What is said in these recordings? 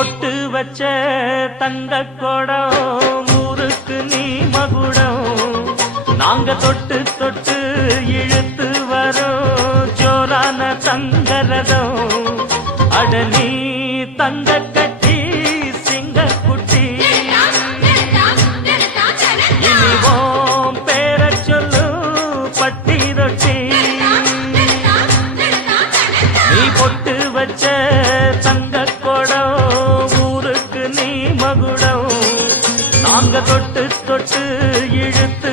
வச்ச தந்த கொடம் ஊருக்கு நீ மகுடம். நாங்க தொட்டு தொட்டு இழுத்து வரோம் ஜோரான தங்கரதம் அட நீ தங்க இழுத்து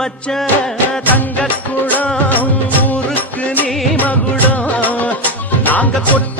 வச்ச தங்க குடம் ஊருக்கு நீ மகுடம். நாங்க கொட்ட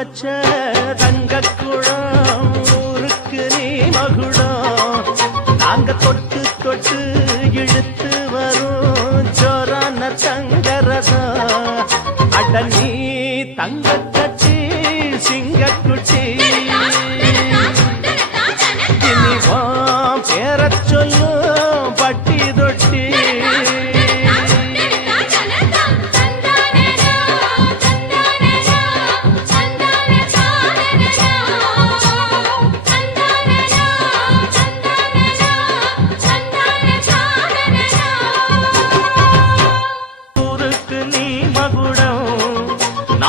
வச்ச தங்க குடம் ஊருக்கு நீ மகுடம். நாங்க தொட்டு தொட்டு இழுத்து வரும் ஜோரான தங்கரதம். அட நீ தங்க கட்டி சிங்க குட்டி இனிவான் பேரச் சொல்லும்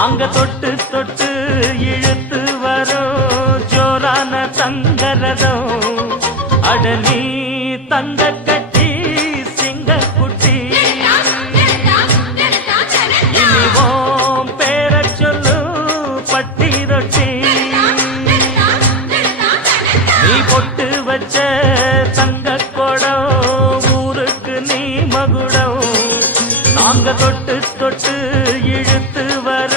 நாங்க தொட்டு தொட்டு இழுத்து வரோம் ஜோரான தங்கரதம் அடலி தங்க கட்டி சிங்க குட்டி. இனிவோம் பேர சொல்லு பட்டி ரொட்டி நீ பொட்டு வச்ச தங்க கொடம் ஊருக்கு நீ மகுடம் நாங்க தொட்டு தொட்டு இழுத்து வர